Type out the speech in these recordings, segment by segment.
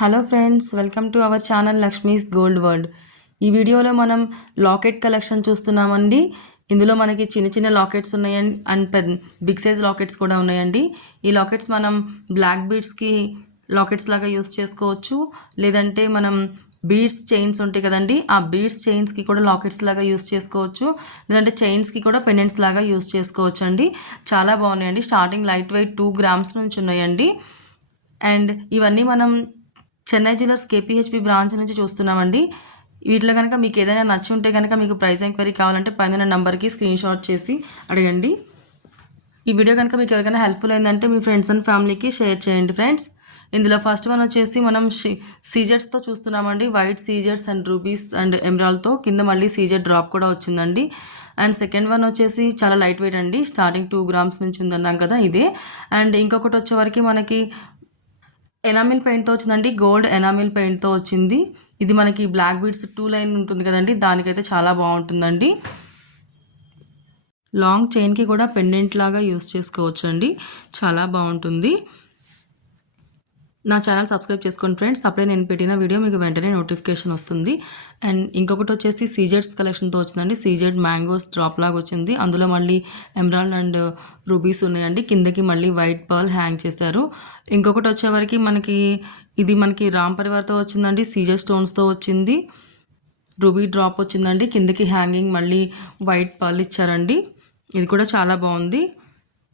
Hello friends, welcome to our channel Lakshmi's gold world. ఈ వీడియోలో మనం లాకెట్ కలెక్షన్ చూస్తున్నామండి. ఇందులో మనకి చిన్న చిన్న లాకెట్స్ ఉన్నాయండి అండ్ బిగ్ సైజ్ లాకెట్స్ కూడా ఉన్నాయండి. ఈ లాకెట్స్ మనం బ్లాక్ బీడ్స్కి లాకెట్స్ లాగా యూస్ చేసుకోవచ్చు, లేదంటే మనం బీడ్స్ చైన్స్ ఉంటాయి కదండి, ఆ బీడ్స్ చైన్స్కి కూడా లాకెట్స్ లాగా యూస్ చేసుకోవచ్చు, లేదంటే చైన్స్కి కూడా పెండెంట్స్ లాగా యూస్ చేసుకోవచ్చు అండి. చాలా బాగున్నాయండి. స్టార్టింగ్ లైట్ వెయిట్ 2 గ్రామ్స్ నుంచి ఉన్నాయండి. అండ్ ఇవన్నీ మనం చెన్నై జ్యువెలర్స్ కేపీహెచ్పి బ్రాంచ్ నుంచి చూస్తున్నామండి. వీటిలో కనుక మీకు ఏదైనా నచ్చి ఉంటే కనుక మీకు ప్రైస్ ఎంక్వైరీ కావాలంటే పైన నంబర్కి స్క్రీన్ షాట్ చేసి అడగండి. ఈ వీడియో కనుక మీకు ఎవరికైనా హెల్ప్ఫుల్ అయిందంటే మీ ఫ్రెండ్స్ అండ్ ఫ్యామిలీకి షేర్ చేయండి ఫ్రెండ్స్. ఇందులో ఫస్ట్ వన్ వచ్చేసి మనం సీజెట్స్తో చూస్తున్నామండి. వైట్ సీజెట్స్ అండ్ రూబీస్ అండ్ ఎమరాల్డ్తో కింద మళ్ళీ సీజెట్ డ్రాప్ కూడా వచ్చిందండి. అండ్ సెకండ్ వన్ వచ్చేసి చాలా లైట్ వెయిట్ అండి. స్టార్టింగ్ 2 గ్రామ్స్ నుంచి ఉందన్నాం కదా ఇదే. అండ్ ఇంకొకటి వచ్చేవరకు మనకి ఎనామిల్ పెయింట్తో వచ్చిందండి. గోల్డ్ ఎనామిల్ పెయింట్తో వచ్చింది. ఇది మనకి బ్లాక్ బీడ్స్ 2 లైన్ ఉంటుంది కదండి, దానికైతే చాలా బాగుంటుందండి. లాంగ్ చైన్కి కూడా పెండెంట్ లాగా యూస్ చేసుకోవచ్చు అండి, చాలా బాగుంటుంది. నా ఛానల్ సబ్స్క్రైబ్ చేసుకోండి ఫ్రెండ్స్, అప్పుడే నేను పెట్టిన వీడియో మీకు వెంటనే నోటిఫికేషన్ వస్తుంది. అండ్ ఇంకొకటి వచ్చేసి సీజెడ్స్ కలెక్షన్తో వచ్చిందండి. సీజెడ్ మ్యాంగోస్ డ్రాప్ లాగా వచ్చింది. అందులో మళ్ళీ ఎమరాల్డ్ అండ్ రూబీస్ ఉన్నాయండి. కిందకి మళ్ళీ వైట్ పర్ల్ హ్యాంగ్ చేశారు. ఇంకొకటి వచ్చేవరకు ఇది మనకి రామ్ పరివార్తో వచ్చిందండి. సీజెడ్ స్టోన్స్తో వచ్చింది. రూబీ డ్రాప్ వచ్చిందండి. కిందకి హ్యాంగింగ్ మళ్ళీ వైట్ పర్ల్ ఇచ్చారండి. ఇది కూడా చాలా బాగుంది.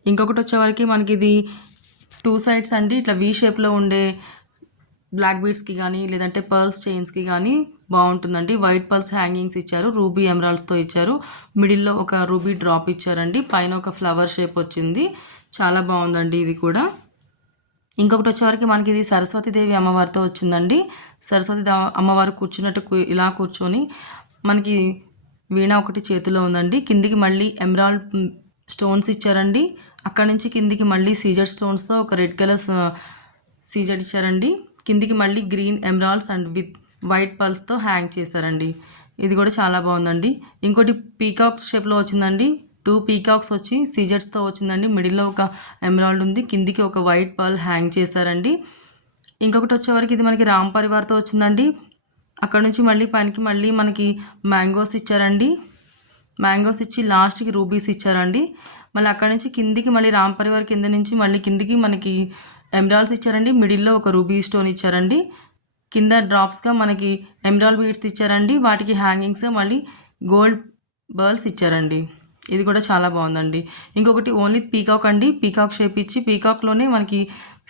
ఇంకొకటి వచ్చేవరకు మనకి ఇది 2 సైడ్స్ అండి. ఇట్లా వీ షేప్లో ఉండే బ్లాక్ బీడ్స్కి కానీ లేదంటే పర్ల్స్ చైన్స్కి కానీ బాగుంటుందండి. వైట్ పర్ల్స్ హ్యాంగింగ్స్ ఇచ్చారు. రూబీ ఎమరాల్డ్స్తో ఇచ్చారు. మిడిల్లో ఒక రూబీ డ్రాప్ ఇచ్చారండి. పైన ఒక ఫ్లవర్ షేప్ వచ్చింది. చాలా బాగుందండి ఇది కూడా. ఇంకొకటి వచ్చేవరకు మనకి ఇది సరస్వతీదేవి అమ్మవారితో వచ్చిందండి. సరస్వతి అమ్మవారు కూర్చున్నట్టు ఇలా కూర్చొని మనకి వీణ ఒకటి చేతిలో ఉందండి. కిందికి మళ్ళీ ఎమరాల్డ్ స్టోన్స్ ఇచ్చారండి. అక్కడ నుంచి కిందికి మళ్ళీ సీజెడ్ స్టోన్స్తో ఒక రెడ్ కలర్ సీజెడ్ ఇచ్చారండి. కిందికి మళ్ళీ green emeralds and with white పర్ల్స్తో హ్యాంగ్ చేశారండి. ఇది కూడా చాలా బాగుందండి. ఇంకోటి పీకాక్ షేప్లో వచ్చిందండి. 2 పీకాక్స్ వచ్చి సీజెడ్స్తో వచ్చిందండి. మిడిల్లో ఒక ఎమరాల్డ్ ఉంది. కిందికి ఒక వైట్ పర్ల్ హ్యాంగ్ చేశారండి. ఇంకొకటి వచ్చేవరకు ఇది మనకి రామ్ పరివార్తో వచ్చిందండి. అక్కడ నుంచి మళ్ళీ పైనకి మళ్ళీ మనకి మ్యాంగోస్ ఇచ్చారండి. మ్యాంగోస్ ఇచ్చి లాస్ట్కి రూబీస్ ఇచ్చారండి. మళ్ళీ అక్కడ నుంచి కిందికి మళ్ళీ రామ్ పరివార్ కింద నుంచి మళ్ళీ కిందికి మనకి ఎమరాల్డ్స్ ఇచ్చారండి. మిడిల్లో ఒక రూబీ స్టోన్ ఇచ్చారండి. కింద డ్రాప్స్గా మనకి ఎమరాల్డ్ బీడ్స్ ఇచ్చారండి. వాటికి హ్యాంగింగ్స్ మళ్ళీ గోల్డ్ బర్ల్స్ ఇచ్చారండి. ఇది కూడా చాలా బాగుందండి. ఇంకొకటి ఓన్లీ పీకాక్ అండి. పీకాక్ షేప్ ఇచ్చి పీకాక్లోనే మనకి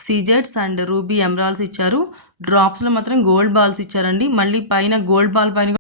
సీజెడ్స్ అండ్ రూబీ ఎమరాల్డ్స్ ఇచ్చారు. డ్రాప్స్లో మాత్రం గోల్డ్ బాల్స్ ఇచ్చారండి. మళ్ళీ పైన గోల్డ్ బాల్ పైన